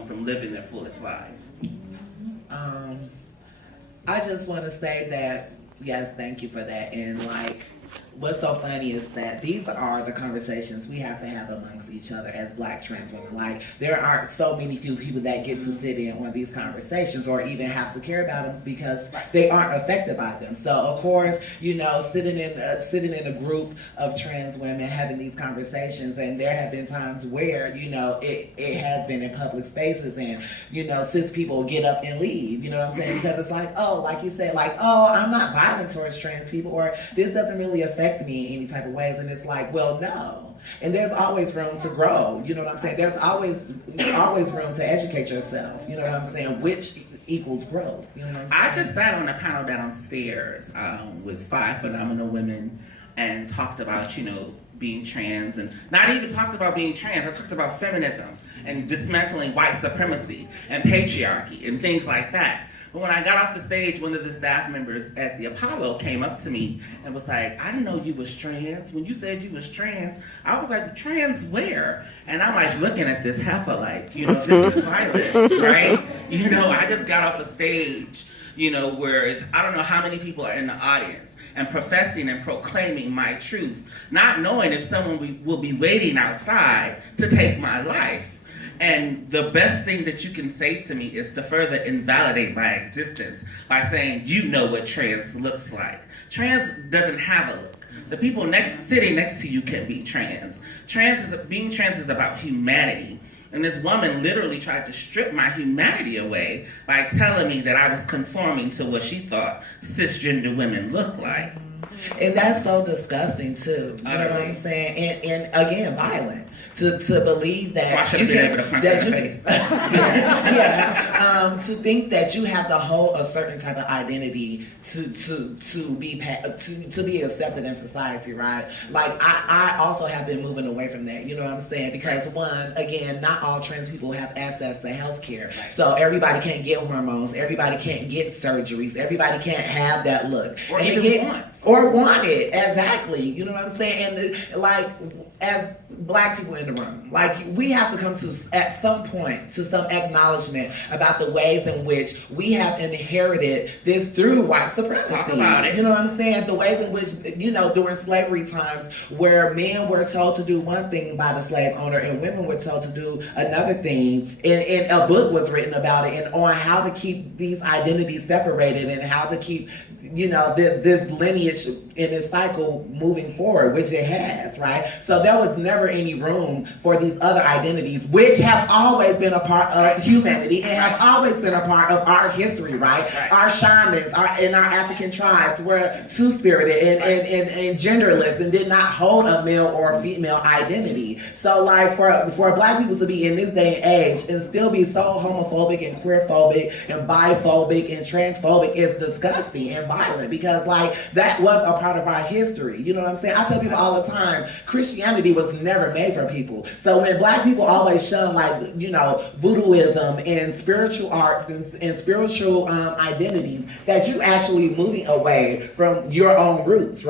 someone from living their fullest life? I just want to say that, yes, thank you for that. And like, what's so funny is that these are the conversations we have to have amongst each other as Black trans women. Like, there aren't so many few people that get to sit in on these conversations or even have to care about them because they aren't affected by them. So of course, you know, sitting in a group of trans women having these conversations, and there have been times where, you know, it has been in public spaces, and, you know, cis people get up and leave, you know what I'm saying? Because it's like, oh, like you said, like, oh, I'm not violent towards trans people, or this doesn't really affect me in any type of ways. And it's like, well, no. And there's always room to grow, you know what I'm saying? There's always room to educate yourself, you know what I'm saying? Which equals growth, you know what I'm saying? I just sat on a panel downstairs with 5 phenomenal women and talked about, you know, being trans, and not even talked about being trans. I talked about feminism and dismantling white supremacy and patriarchy and things like that. But when I got off the stage, one of the staff members at the Apollo came up to me and was like, I didn't know you was trans. When you said you was trans, I was like, trans where? And I'm like looking at this heifer like, you know, this is violence, right? You know, I just got off a stage, you know, where it's, I don't know how many people are in the audience, and professing and proclaiming my truth, not knowing if someone will be waiting outside to take my life. And the best thing that you can say to me is to further invalidate my existence by saying, you know what trans looks like. Trans doesn't have a look. The people sitting next to you can be trans. Being trans is about humanity. And this woman literally tried to strip my humanity away by telling me that I was conforming to what she thought cisgender women look like. And that's so disgusting too. You know what I'm saying? And again, violent. To believe that you can, to think that you have to hold a certain type of identity to be accepted in society, right? Like I also have been moving away from that. You know what I'm saying? Because one, again, not all trans people have access to health care, so everybody can't get hormones, everybody can't get surgeries, everybody can't have that look, or want it. Exactly. You know what I'm saying? And like, as Black people in the room, like, we have to come to, at some point, to some acknowledgement about the ways in which we have inherited this through white supremacy. Talk about it. You know what I'm saying? The ways in which, you know, during slavery times, where men were told to do one thing by the slave owner and women were told to do another thing, and a book was written about it, and on how to keep these identities separated and how to keep, you know, this lineage in this cycle moving forward, which it has, right? So there was never any room for these other identities, which have always been a part of humanity and have always been a part of our history, right? Our shamans, in our African tribes were two-spirited and genderless and did not hold a male or female identity. So like for Black people to be in this day and age and still be so homophobic and queerphobic and biphobic and transphobic is disgusting and violent, because like that was a part of our history. You know what I'm saying? I tell people all the time, Christianity was never made for people. So when Black people always shun, like, you know, voodooism and spiritual arts and spiritual identities, that you actually moving away from your own roots, right?